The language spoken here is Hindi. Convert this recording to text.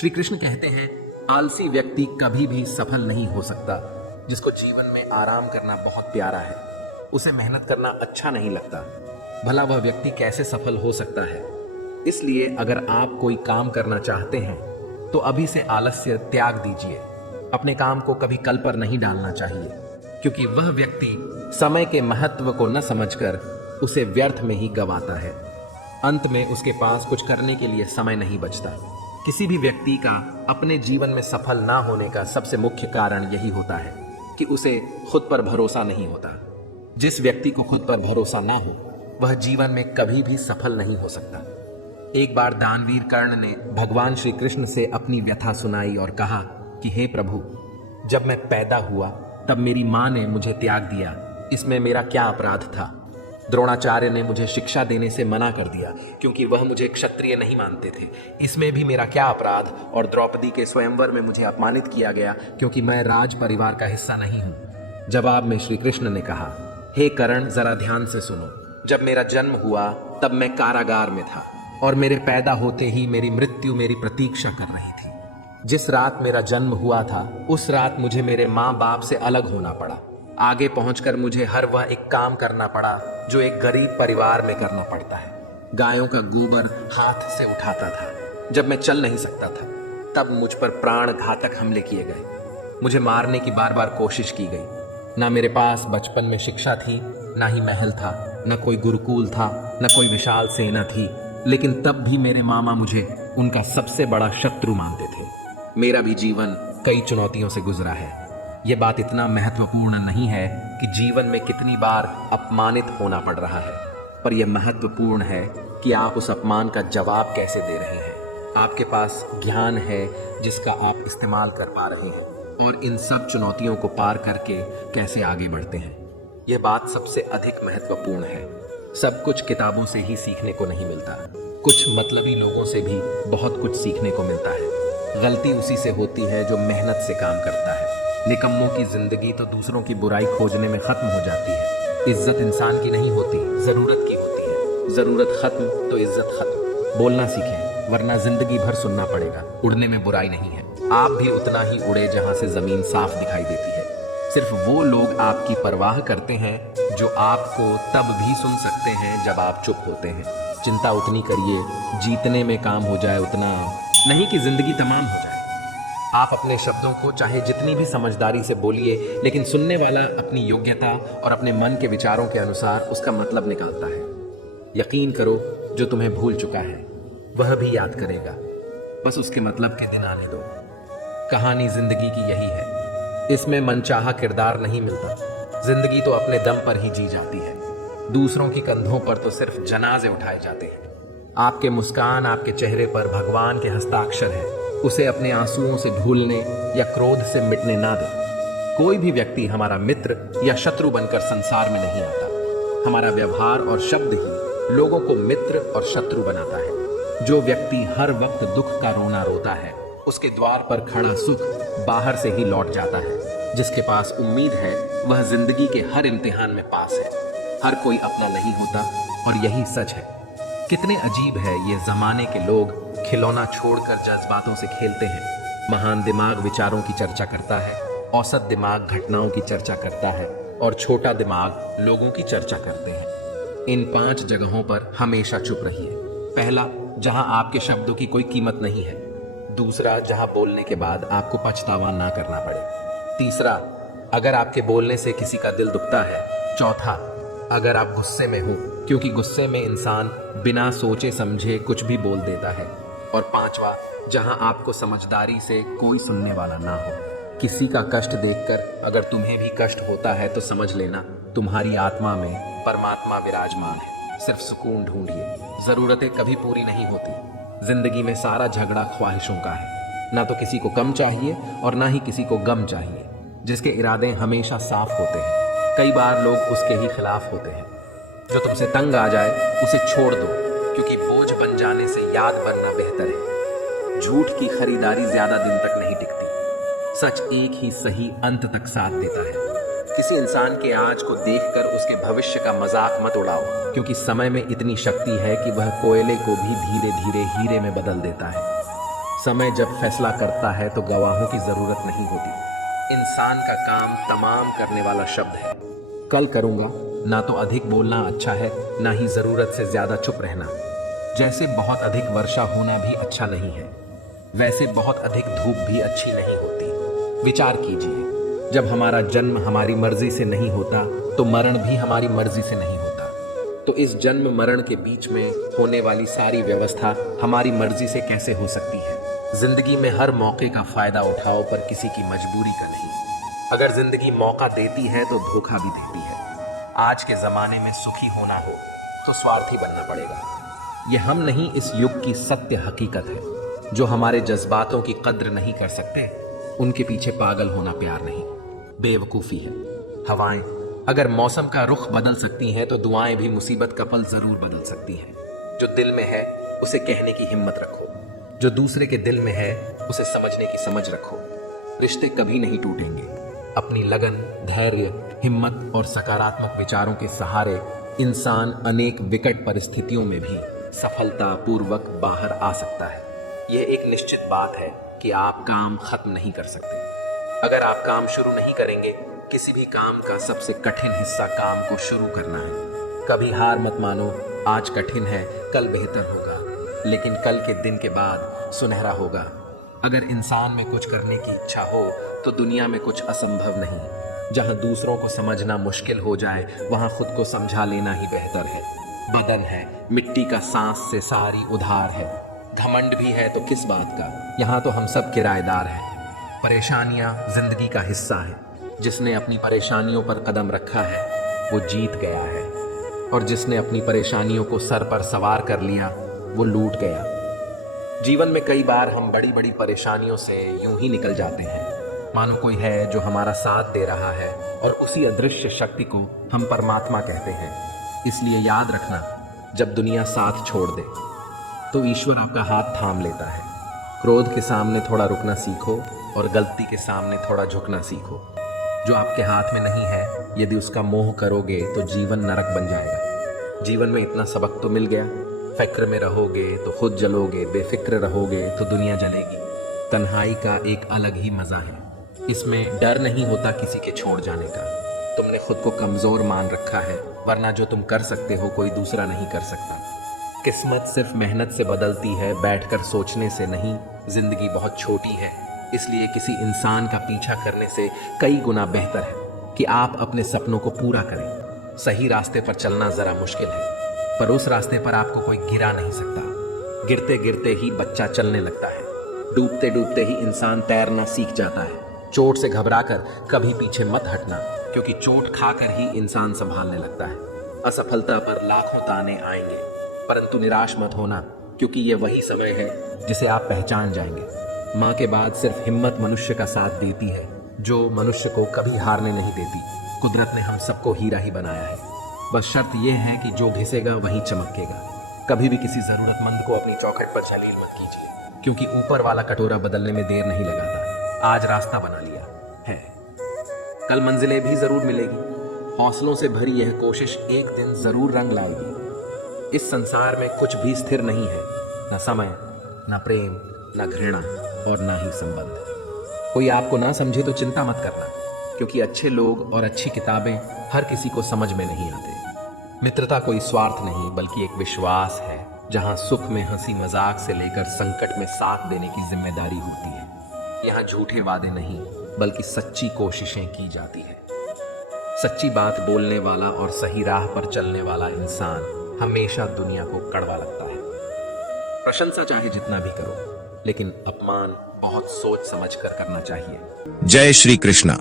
श्री कृष्ण कहते हैं, आलसी व्यक्ति कभी भी सफल नहीं हो सकता। जिसको जीवन में आराम करना बहुत प्यारा है, उसे मेहनत करना अच्छा नहीं लगता, भला वह व्यक्ति कैसे सफल हो सकता है। इसलिए अगर आप कोई काम करना चाहते हैं तो अभी से आलस्य त्याग दीजिए। अपने काम को कभी कल पर नहीं डालना चाहिए, क्योंकि वह व्यक्ति समय के महत्व को न समझकर उसे व्यर्थ में ही गंवाता है। अंत में उसके पास कुछ करने के लिए समय नहीं बचता। किसी भी व्यक्ति का अपने जीवन में सफल ना होने का सबसे मुख्य कारण यही होता है कि उसे खुद पर भरोसा नहीं होता। जिस व्यक्ति को खुद पर भरोसा ना हो वह जीवन में कभी भी सफल नहीं हो सकता। एक बार दानवीर कर्ण ने भगवान श्री कृष्ण से अपनी व्यथा सुनाई और कहा कि हे प्रभु, जब मैं पैदा हुआ तब मेरी माँ ने मुझे त्याग दिया, इसमें मेरा क्या अपराध था। द्रोणाचार्य ने मुझे शिक्षा देने से मना कर दिया क्योंकि वह मुझे क्षत्रिय नहीं मानते थे, इसमें भी मेरा क्या अपराध। और द्रौपदी के स्वयंवर में मुझे अपमानित किया गया क्योंकि मैं राज परिवार का हिस्सा नहीं हूँ। जवाब में श्री कृष्ण ने कहा, हे कर्ण, जरा ध्यान से सुनो। जब मेरा जन्म हुआ तब मैं कारागार में था और मेरे पैदा होते ही मेरी मृत्यु मेरी प्रतीक्षा कर रही थी। जिस रात मेरा जन्म हुआ था उस रात मुझे मेरे माँ बाप से अलग होना पड़ा। आगे पहुंचकर मुझे हर वह एक काम करना पड़ा जो एक गरीब परिवार में करना पड़ता है। गायों का गोबर हाथ से उठाता था। जब मैं चल नहीं सकता था तब मुझ पर प्राण घातक हमले किए गए। मुझे मारने की बार बार कोशिश की गई। ना मेरे पास बचपन में शिक्षा थी, ना ही महल था, न कोई गुरुकुल था, न कोई विशाल सेना थी, लेकिन तब भी मेरे मामा मुझे उनका सबसे बड़ा शत्रु मानते थे। मेरा भी जीवन कई चुनौतियों से गुजरा है। यह बात इतना महत्वपूर्ण नहीं है कि जीवन में कितनी बार अपमानित होना पड़ रहा है, पर यह महत्वपूर्ण है कि आप उस अपमान का जवाब कैसे दे रहे हैं। आपके पास ज्ञान है जिसका आप इस्तेमाल कर पा रहे हैं और इन सब चुनौतियों को पार करके कैसे आगे बढ़ते हैं। यह बात सबसे अधिक महत्वपूर्ण है। सब कुछ किताबों से ही सीखने को नहीं मिलता, कुछ मतलबी लोगों से भी बहुत कुछ सीखने को मिलता है। गलती उसी से होती है जो मेहनत से काम करता है। निकम्मों की जिंदगी तो दूसरों की बुराई खोजने में खत्म हो जाती है। इज्जत इंसान की नहीं होती, जरूरत की होती है। जरूरत खत्म तो इज्जत खत्म। बोलना सीखें, वरना जिंदगी भर सुनना पड़ेगा। उड़ने में बुराई नहीं है, आप भी उतना ही उड़े जहां से जमीन साफ दिखाई देती है। सिर्फ वो लोग आपकी परवाह करते हैं जो आपको तब भी सुन सकते हैं जब आप चुप होते हैं। चिंता उतनी करिए जीतने में काम हो जाए, उतना नहीं कि जिंदगी तमाम हो जाए। आप अपने शब्दों को चाहे जितनी भी समझदारी से बोलिए, लेकिन सुनने वाला अपनी योग्यता और अपने मन के विचारों के अनुसार उसका मतलब निकालता है। यकीन करो, जो तुम्हें भूल चुका है वह भी याद करेगा, बस उसके मतलब के दिन आने दो। कहानी जिंदगी की यही है, इसमें मनचाहा किरदार नहीं मिलता। जिंदगी तो अपने दम पर ही जी जाती है। दूसरों की कंधों पर तो सिर्फ जनाजे उठाए जाते हैं। आपके मुस्कान आपके चेहरे पर भगवान के हस्ताक्षर है, उसे अपने आंसुओं से धुलने या क्रोध से मिटने ना दें। कोई भी व्यक्ति हमारा मित्र या शत्रु बनकर संसार में नहीं आता। हमारा व्यवहार और शब्द ही लोगों को मित्र और शत्रु बनाता है। जो व्यक्ति हर वक्त दुख का रोना रोता है उसके द्वार पर खड़ा सुख बाहर से ही लौट जाता है। जिसके पास उम्मीद है वह जिंदगी के हर इम्तिहान में पास है। हर कोई अपना नहीं होता और यही सच है। कितने अजीब है ये जमाने के लोग, खिलौना छोड़कर जज्बातों से खेलते हैं। महान दिमाग विचारों की चर्चा करता है, औसत दिमाग घटनाओं की चर्चा करता है और छोटा दिमाग लोगों की चर्चा करते हैं। इन 5 जगहों पर हमेशा चुप रहिए। पहला, जहां आपके शब्दों की कोई कीमत नहीं है। दूसरा, जहां बोलने के बाद आपको पछतावा ना करना पड़े। तीसरा, अगर आपके बोलने से किसी का दिल दुखता है। चौथा, अगर आप गुस्से में हो, क्योंकि गुस्से में इंसान बिना सोचे समझे कुछ भी बोल देता है। और पांचवा, जहां आपको समझदारी से कोई सुनने वाला ना हो। किसी का कष्ट देखकर अगर तुम्हें भी कष्ट होता है तो समझ लेना तुम्हारी आत्मा में परमात्मा विराजमान है। सिर्फ सुकून ढूंढिए। जरूरतें कभी पूरी नहीं होती। जिंदगी में सारा झगड़ा ख्वाहिशों का है। ना तो किसी को कम चाहिए और ना ही किसी को गम चाहिए। जिसके इरादे हमेशा साफ होते हैं, कई बार लोग उसके ही खिलाफ होते हैं। जो तुमसे तंग आ जाए उसे छोड़ दो, क्योंकि बोझ बन जाने से याद बनना बेहतर है। झूठ की खरीदारी ज्यादा दिन तक नहीं टिकती। सच एक ही सही अंत तक साथ देता है। किसी इंसान के आज को देखकर उसके भविष्य का मजाक मत उड़ाओ, क्योंकि समय में इतनी शक्ति है कि वह कोयले को भी धीरे धीरे हीरे में बदल देता है। समय जब फैसला करता है तो गवाहों की जरूरत नहीं होती। इंसान का काम तमाम करने वाला शब्द है। कल करूंगा ना तो अधिक बोलना अच्छा है, ना ही जरूरत से ज्यादा चुप रहना। जैसे बहुत अधिक वर्षा होना भी अच्छा नहीं है, वैसे बहुत अधिक धूप भी अच्छी नहीं होती। विचार कीजिए, जब हमारा जन्म हमारी मर्जी से नहीं होता तो मरण भी हमारी मर्जी से नहीं होता। तो इस जन्म मरण के बीच में होने वाली सारी व्यवस्था हमारी मर्जी से कैसे हो सकती है? जिंदगी में हर मौके का फायदा उठाओ, पर किसी की मजबूरी का नहीं। अगर जिंदगी मौका देती है तो धोखा भी देती है। आज के जमाने में सुखी होना हो तो स्वार्थी बनना पड़ेगा। यह हम नहीं, इस युग की सत्य हकीकत है। जो हमारे जज्बातों की कद्र नहीं कर सकते, उनके पीछे पागल होना प्यार नहीं, बेवकूफी है। हवाएं अगर मौसम का रुख बदल सकती हैं तो दुआएं भी मुसीबत का पल जरूर बदल सकती हैं। जो दिल में है उसे कहने की हिम्मत रखो, जो दूसरे के दिल में है उसे समझने की समझ रखो। रिश्ते कभी नहीं टूटेंगे। अपनी लगन, धैर्य, हिम्मत और सकारात्मक विचारों के सहारे इंसान अनेक विकट परिस्थितियों में भी सफलता पूर्वक बाहर आ सकता है। यह एक निश्चित बात है कि आप काम खत्म नहीं कर सकते। अगर आप काम शुरू नहीं करेंगे, किसी भी काम का सबसे कठिन हिस्सा काम को शुरू करना है। कभी हार मत मानो। आज कठिन है, कल बेहतर होगा, लेकिन कल के दिन के बाद सुनहरा होगा। अगर इंसान में कुछ करने की इच्छा हो तो दुनिया में कुछ असंभव नहीं। जहां दूसरों को समझना मुश्किल हो जाए, वहां खुद को समझा लेना ही बेहतर है। बदन है मिट्टी का, सांस से सारी उधार है। घमंड भी है तो किस बात का, यहाँ तो हम सब किराएदार हैं। परेशानियां जिंदगी का हिस्सा है। जिसने अपनी परेशानियों पर कदम रखा है वो जीत गया है, और जिसने अपनी परेशानियों को सर पर सवार कर लिया वो लूट गया। जीवन में कई बार हम बड़ी बड़ी परेशानियों से यूं ही निकल जाते हैं, मानो कोई है जो हमारा साथ दे रहा है, और उसी अदृश्य शक्ति को हम परमात्मा कहते हैं। इसलिए याद रखना, जब दुनिया साथ छोड़ दे तो ईश्वर आपका हाथ थाम लेता है। क्रोध के सामने थोड़ा रुकना सीखो और गलती के सामने थोड़ा झुकना सीखो। जो आपके हाथ में नहीं है, यदि उसका मोह करोगे तो जीवन नरक बन जाएगा। जीवन में इतना सबक तो मिल गया, फिक्र में रहोगे तो खुद जलोगे, बेफिक्र रहोगे तो दुनिया जलेगी। तन्हाई का एक अलग ही मजा है। इसमें डर नहीं होता किसी के छोड़ जाने का। तुमने खुद को कमजोर मान रखा है, वरना जो तुम कर सकते हो कोई दूसरा नहीं कर सकता। किस्मत सिर्फ मेहनत से बदलती है, बैठकर सोचने से नहीं। जिंदगी बहुत छोटी है, इसलिए किसी इंसान का पीछा करने से कई गुना बेहतर है कि आप अपने सपनों को पूरा करें। सही रास्ते पर चलना जरा मुश्किल है, पर उस रास्ते पर आपको कोई गिरा नहीं सकता। गिरते गिरते ही बच्चा चलने लगता है, डूबते डूबते ही इंसान तैरना सीख जाता है। चोट से घबराकर कभी पीछे मत हटना, क्योंकि चोट खाकर ही इंसान संभालने लगता है। असफलता पर लाखों ताने आएंगे, परंतु निराश मत होना, क्योंकि ये वही समय है जिसे आप पहचान जाएंगे। माँ के बाद सिर्फ हिम्मत मनुष्य का साथ देती है, जो मनुष्य को कभी हारने नहीं देती। कुदरत ने हम सबको हीरा ही बनाया है, बस शर्त यह है कि जो घिसेगा वही चमकेगा। कभी भी किसी जरूरतमंद को अपनी चौखट पर जलील मत कीजिए, क्योंकि ऊपर वाला कटोरा बदलने में देर नहीं लगाता। आज रास्ता बना लिया है, कल मंजिलें भी जरूर मिलेगी। हौसलों से भरी यह कोशिश एक दिन जरूर रंग लाएगी। इस संसार में कुछ भी स्थिर नहीं है, न समय, न प्रेम, न घृणा और न ही संबंध। कोई आपको ना समझे तो चिंता मत करना, क्योंकि अच्छे लोग और अच्छी किताबें हर किसी को समझ में नहीं आते। मित्रता कोई स्वार्थ नहीं, बल्कि एक विश्वास है, जहां सुख में हंसी मजाक से लेकर संकट में साथ देने की जिम्मेदारी होती है। यहाँ झूठे वादे नहीं, बल्कि सच्ची कोशिशें की जाती है। सच्ची बात बोलने वाला और सही राह पर चलने वाला इंसान हमेशा दुनिया को कड़वा लगता है। प्रशंसा चाहे जितना भी करो, लेकिन अपमान बहुत सोच समझ कर करना चाहिए। जय श्री कृष्णा।